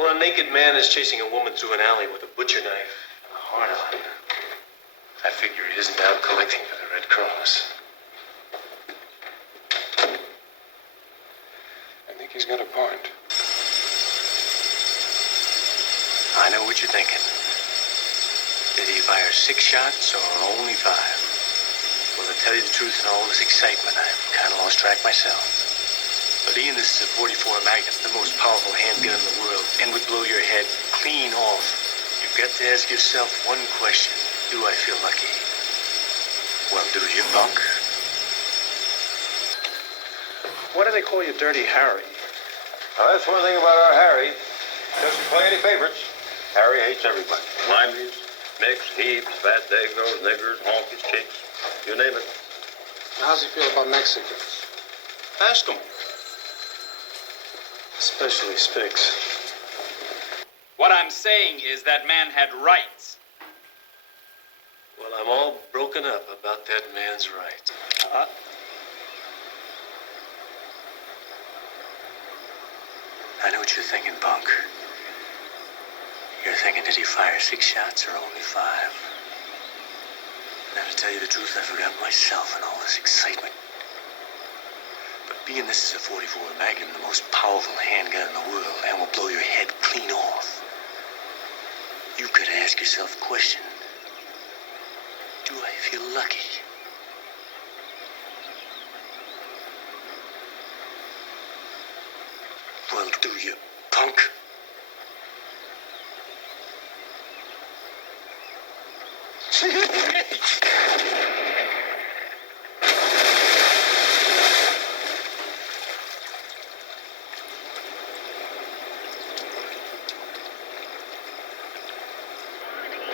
Well, a naked man is chasing a woman through an alley with a butcher knife and a heart on. I figure he isn't out collecting for the Red Cross. I think he's got a point. I know what you're thinking. Did he fire 6 shots or only 5? Well, to tell you the truth, in all this excitement, I've kind of lost track myself. But Ian, this is a .44 Magnum, the most powerful handgun in the world, and would blow your head clean off. You've got to ask yourself one question. Do I feel lucky? Well, do you, punk? Why do they call you Dirty Harry? Well, that's one thing about our Harry. Doesn't play any favorites. Harry hates everybody. Limeys, nicks, heaves, fat dagoes, niggers, honkies, chicks. You name it. How's he feel about Mexicans? Ask him. Especially Spix. What I'm saying is that man had rights. Well, I'm all broken up about that man's rights. I know what you're thinking, punk. You're thinking, did he fire 6 shots or only 5? Now, to tell you the truth, I forgot myself in all this excitement. But being this is a .44 Magnum, the most powerful handgun in the world, and will blow your head clean off, you've got to ask yourself a question. Do I feel lucky? Well, do you, punk?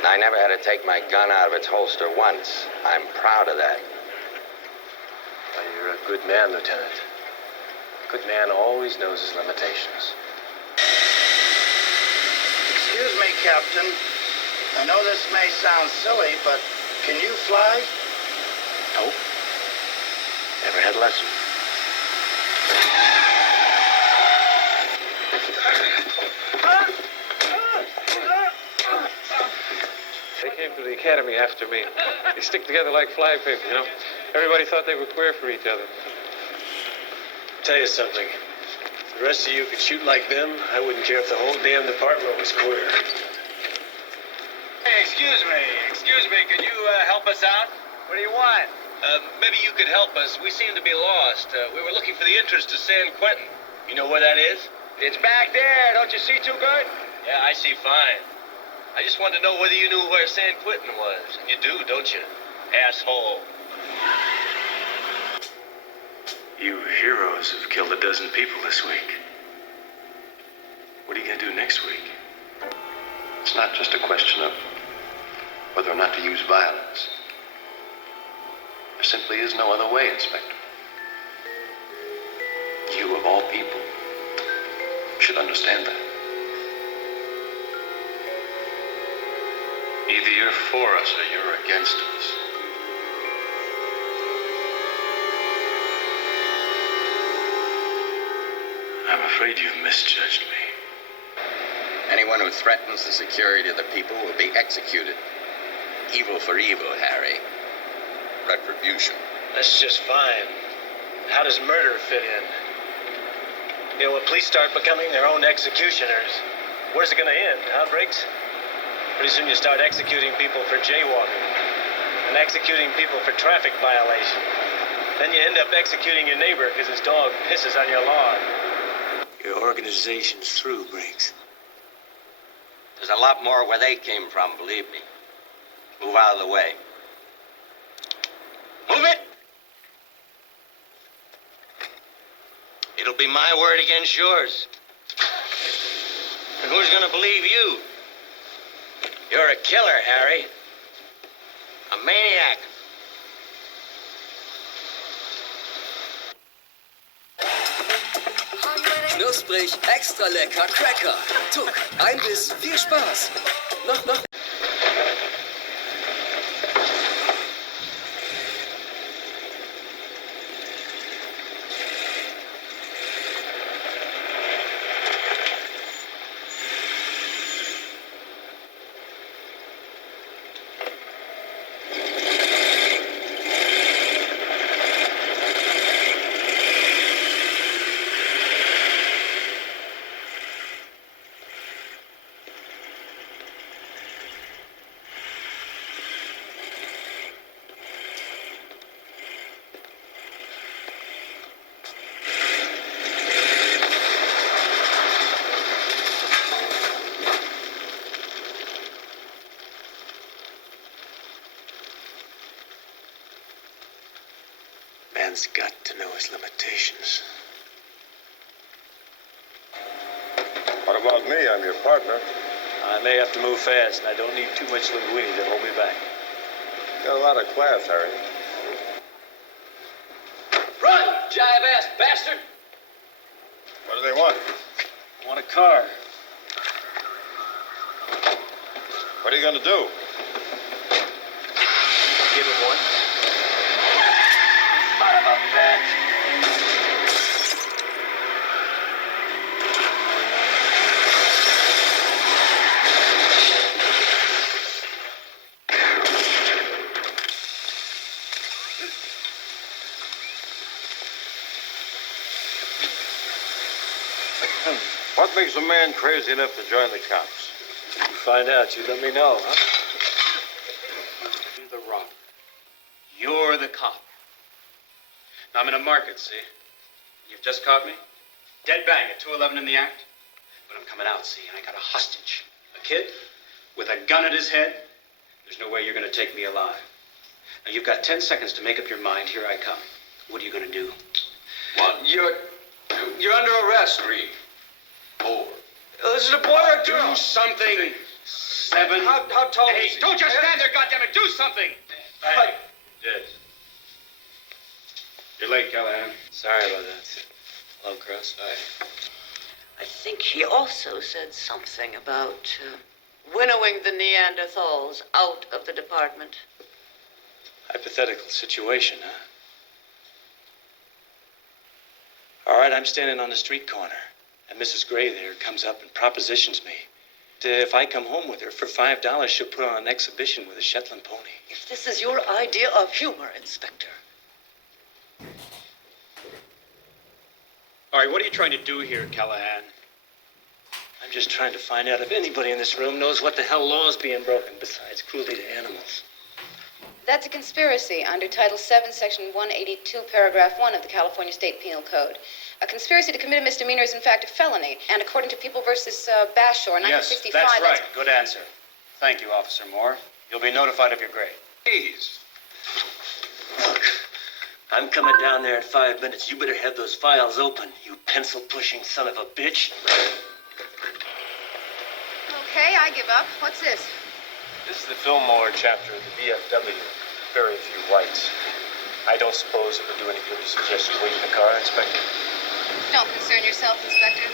I never had to take my gun out of its holster once. I'm proud of that. Well, you're a good man, Lieutenant. A good man always knows his limitations. Excuse me, Captain. I know this may sound silly, but can you fly? Nope. Never had lessons. They came to the academy after me. They stick together like fly paper, you know. Everybody thought they were queer for each other. Tell you something. If the rest of you could shoot like them, I wouldn't care if the whole damn department was queer. Hey, excuse me, could you help us out? What do you want? Maybe you could help us. We seem to be lost. We were looking for the entrance to San Quentin. You know where that is? It's back there. Don't you see too good? Yeah, I see fine. I just wanted to know whether you knew where San Quentin was. And you do, don't you? Asshole. You heroes have killed a dozen people this week. What are you going to do next week? It's not just a question of whether or not to use violence. There simply is no other way, Inspector. You, of all people, should understand that. Either you're for us or you're against us. I'm afraid you've misjudged me. Anyone who threatens the security of the people will be executed. Evil for evil, Harry. Retribution. That's just fine. How does murder fit in? You know, when police start becoming their own executioners, where's it gonna end, huh, Briggs? Pretty soon you start executing people for jaywalking and executing people for traffic violation. Then you end up executing your neighbor because his dog pisses on your lawn. Your organization's through, Briggs. There's a lot more where they came from, believe me. Move out of the way. Move it! It'll be my word against yours. And who's gonna believe you? You're a killer, Harry. A maniac. Knusprig, extra lecker Cracker. Tuck, ein Biss, viel Spaß. Noch. man's got to know his limitations. What about me? I'm your partner. I may have to move fast, and I don't need too much linguini to hold me back. You got a lot of class, Harry. Run, jive-ass bastard! What do they want? I want a car. What are you going to do? Give him one. Son of a bitch! What makes a man crazy enough to join the cops? You find out, you let me know, huh? You're the robber. You're the cop. Now, I'm in a market, see? You've just caught me? Dead bang at 211 in the act. But I'm coming out, see, and I got a hostage. A kid with a gun at his head. There's no way you're going to take me alive. Now, you've got 10 seconds to make up your mind. Here I come. What are you going to do? 1, You're under arrest. 3, 4. This is a boy or a girl? Do something. 7. How tall is 8. he? Don't just stand there, goddammit. Do something. Yes. You're late, Callahan. Sorry about that. Hello, Cross. Hi. I think he also said something about winnowing the Neanderthals out of the department. Hypothetical situation, huh? All right, I'm standing on the street corner, and Mrs. Gray there comes up and propositions me. If I come home with her for $5, she'll put on an exhibition with a Shetland pony. If this is your idea of humor, Inspector. All right, what are you trying to do here, Callahan? I'm just trying to find out if anybody in this room knows what the hell law is being broken besides cruelty to animals. That's a conspiracy under Title 7, Section 182, Paragraph 1 of the California State Penal Code. A conspiracy to commit a misdemeanor is, in fact, a felony. And according to People versus Bashore, 1965... Yes, that's right. Good answer. Thank you, Officer Moore. You'll be notified of your grade. Please. Look, I'm coming down there in 5 minutes. You better have those files open, you pencil-pushing son of a bitch. Okay, I give up. What's this? This is the Fillmore chapter of the VFW. Very few whites. I don't suppose it would do any good to suggest you wait in the car, Inspector. Don't concern yourself, Inspector.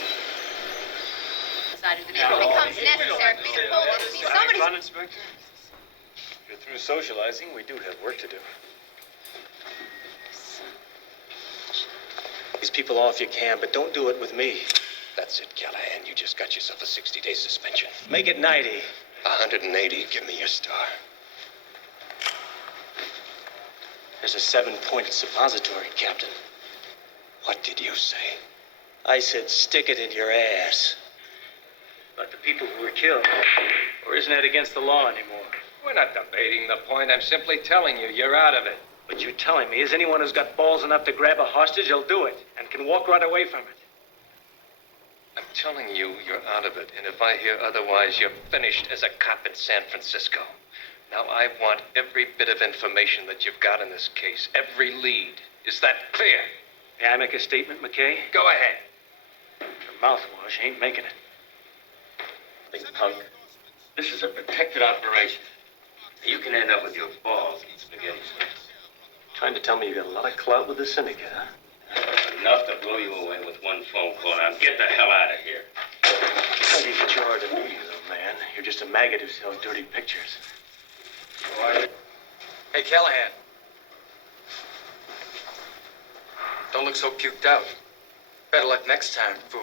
Decided that if it becomes necessary for me to pull this, somebody's... Run, Inspector. If you're through socializing, we do have work to do. These people off you can, but don't do it with me. That's it, Callahan. You just got yourself a 60-day suspension. Make it 90. 180, give me your star. There's a 7-pointed suppository, Captain. What did you say? I said stick it in your ass. About the people who were killed. Or isn't that against the law anymore? We're not debating the point. I'm simply telling you, you're out of it. But you're telling me is anyone who's got balls enough to grab a hostage will do it and can walk right away from it. I'm telling you, you're out of it. And if I hear otherwise, you're finished as a cop in San Francisco. Now, I want every bit of information that you've got in this case. Every lead. Is that clear? May I make a statement, McKay? Go ahead. Your mouthwash ain't making it. Big punk. This is a protected operation. You can end up with your balls in spaghetti sweats. Trying to tell me you got a lot of clout with the syndicate, huh? Enough to blow you away with one phone call. Now get the hell out of here. Plenty of jar to me, little man. You're just a maggot who sells dirty pictures. Hey, Callahan. Don't look so puked out. Better luck next time, fool.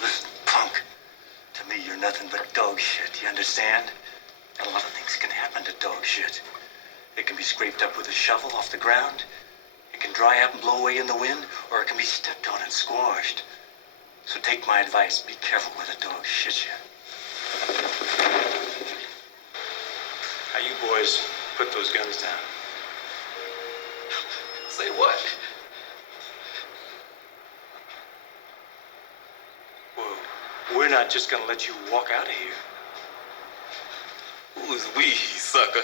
Listen, punk. To me, you're nothing but dog shit. You understand? A lot of things can happen to dog shit. It can be scraped up with a shovel off the ground. It can dry up and blow away in the wind, or it can be stepped on and squashed. So take my advice. Be careful where the dog shits you. How you boys put those guns down? Say what? Well, we're not just gonna let you walk out of here. Who's we, sucker?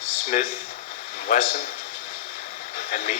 Smith, Wesson, and me.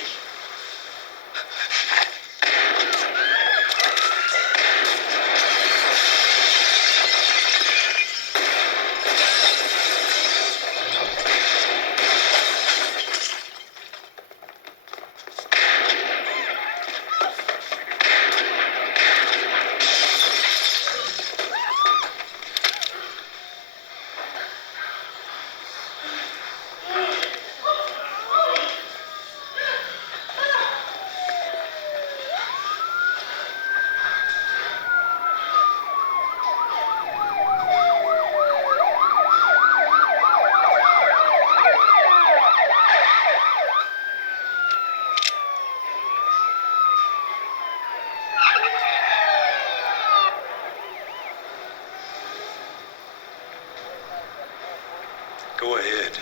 Go ahead.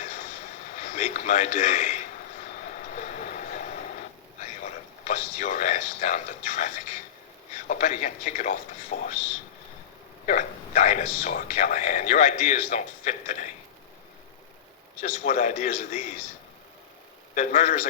Make my day. I ought to bust your ass down to traffic. Or better yet, kick it off the force. You're a dinosaur, Callahan. Your ideas don't fit today. Just what ideas are these? That murder's